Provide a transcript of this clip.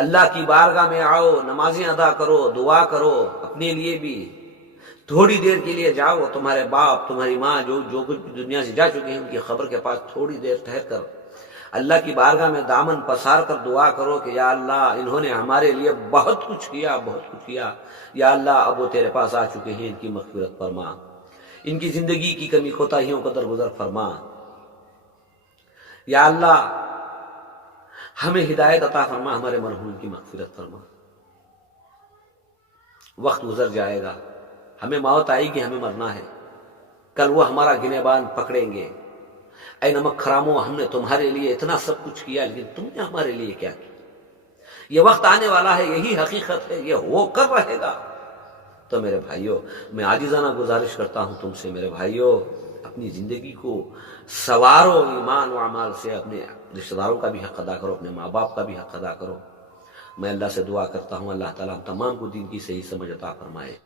اللہ کی بارگاہ میں آؤ، نمازیں ادا کرو، دعا کرو، اپنے لیے بھی تھوڑی دیر کے لیے جاؤ، تمہارے باپ تمہاری ماں جو کچھ بھی دنیا سے جا چکے ہیں ان کی خبر کے پاس تھوڑی دیر ٹھہر کر اللہ کی بارگاہ میں دامن پسار کر دعا کرو کہ یا اللہ انہوں نے ہمارے لیے بہت کچھ کیا، بہت کچھ کیا، یا اللہ اب وہ تیرے پاس آ چکے ہیں، ان کی مغفرت فرما، ان کی زندگی کی کمی کوتاہیوں کو درگزر فرما، یا اللہ ہمیں ہدایت عطا فرما، ہمارے مرحوم کی مغفرت فرما۔ وقت گزر جائے گا، ہمیں موت آئے گی، ہمیں مرنا ہے، کل وہ ہمارا گنہبان پکڑیں گے، اے نمک خرامو ہم نے تمہارے لیے اتنا سب کچھ کیا لیکن تم نے ہمارے لیے کیا کیا؟ یہ وقت آنے والا ہے، یہی حقیقت ہے، یہ ہو کر رہے گا۔ تو میرے بھائیوں، میں عاجزانہ گزارش کرتا ہوں تم سے، میرے بھائیوں، اپنی زندگی کو سوارو ایمان و اعمال سے، اپنے رشتہ داروں کا بھی حق ادا کرو، اپنے ماں باپ کا بھی حق ادا کرو۔ میں اللہ سے دعا کرتا ہوں اللہ تعالیٰ ہم تمام کو دین کی صحیح سمجھ عطا فرمائے۔